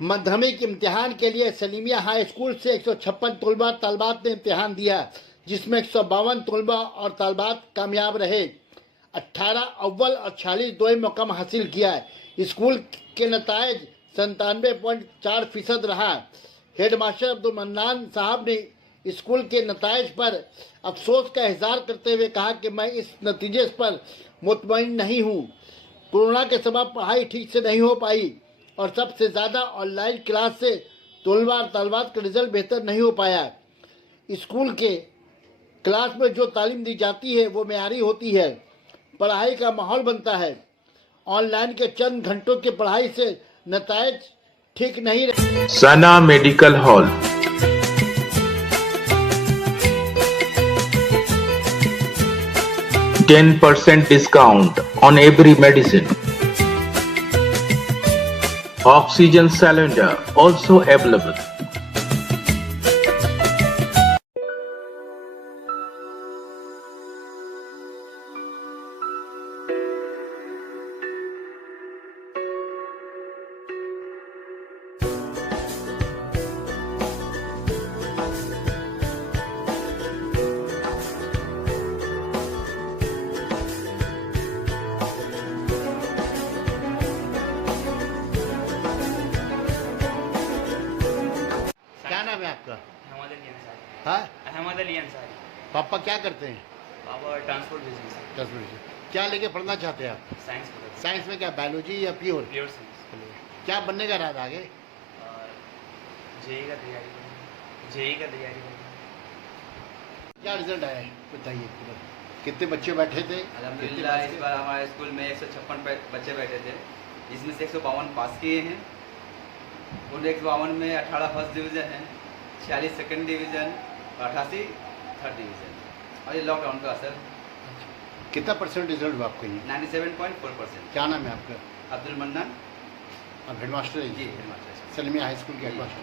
माध्यमिक इम्तिहान के लिए सलीमिया हाई स्कूल से 156 तलबा तलबात ने इम्तिहान दिया, जिसमें 152 तलबा और तलबात कामयाब रहे। 18 अव्वल और 46 दोई मुकाम हासिल किया। स्कूल के नताइज 97.4% रहा। हेडमास्टर अब्दुल मन्नान साहब ने स्कूल के नताइज पर अफसोस का इजहार करते हुए कहा कि मैं इस नतीजे पर मुतमईन नहीं हूँ। कोरोना के सबब पढ़ाई ठीक से नहीं हो पाई और सबसे ज़्यादा ऑनलाइन क्लास से तलबा और तलबात का रिजल्ट बेहतर नहीं हो पाया। स्कूल के क्लास में जो तालीम दी जाती है वो मेयारी होती है, पढ़ाई का माहौल बनता है। ऑनलाइन के चंद घंटों की पढ़ाई से नताइज ठीक नहीं रहे। सना medical hall 10% discount on every medicine. Oxygen cylinder also available. क्या नाम है आपका? अहमद अली अंसारी। हाँ, अहमद अली अंसारी। पापा क्या करते हैं? पापा ट्रांसपोर्ट बिजनेस। 10 मिनट। क्या लेके पढ़ना चाहते हैं आप? साइंस पढ़ा। साइंस में क्या, बायोलॉजी या प्योर? Pure science. क्या बनने का इरादा आगे? जेई का तैयारी करनी। क्या रिजल्ट आया है बताइए पूरा। कितने बच्चे बैठे थे? अल्हम्दुलिल्लाह इस बार हमारे स्कूल में 156 बच्चे बैठे थे, इसमें से 152 पास किए हैं। उन 152 में 18 फर्स्ट डिवीज़न है, 46 सेकंड डिवीज़न और 88 थर्ड डिवीज़न। और ये लॉकडाउन का असर। कितना परसेंट रिजल्ट हुआ आपका? ये 97.4%। क्या नाम है आपका? अब्दुल मन्नान आप हेडमास्टर हैं? जी हेडमास्टर। सलीमिया हाई स्कूल के हेडमास्टर।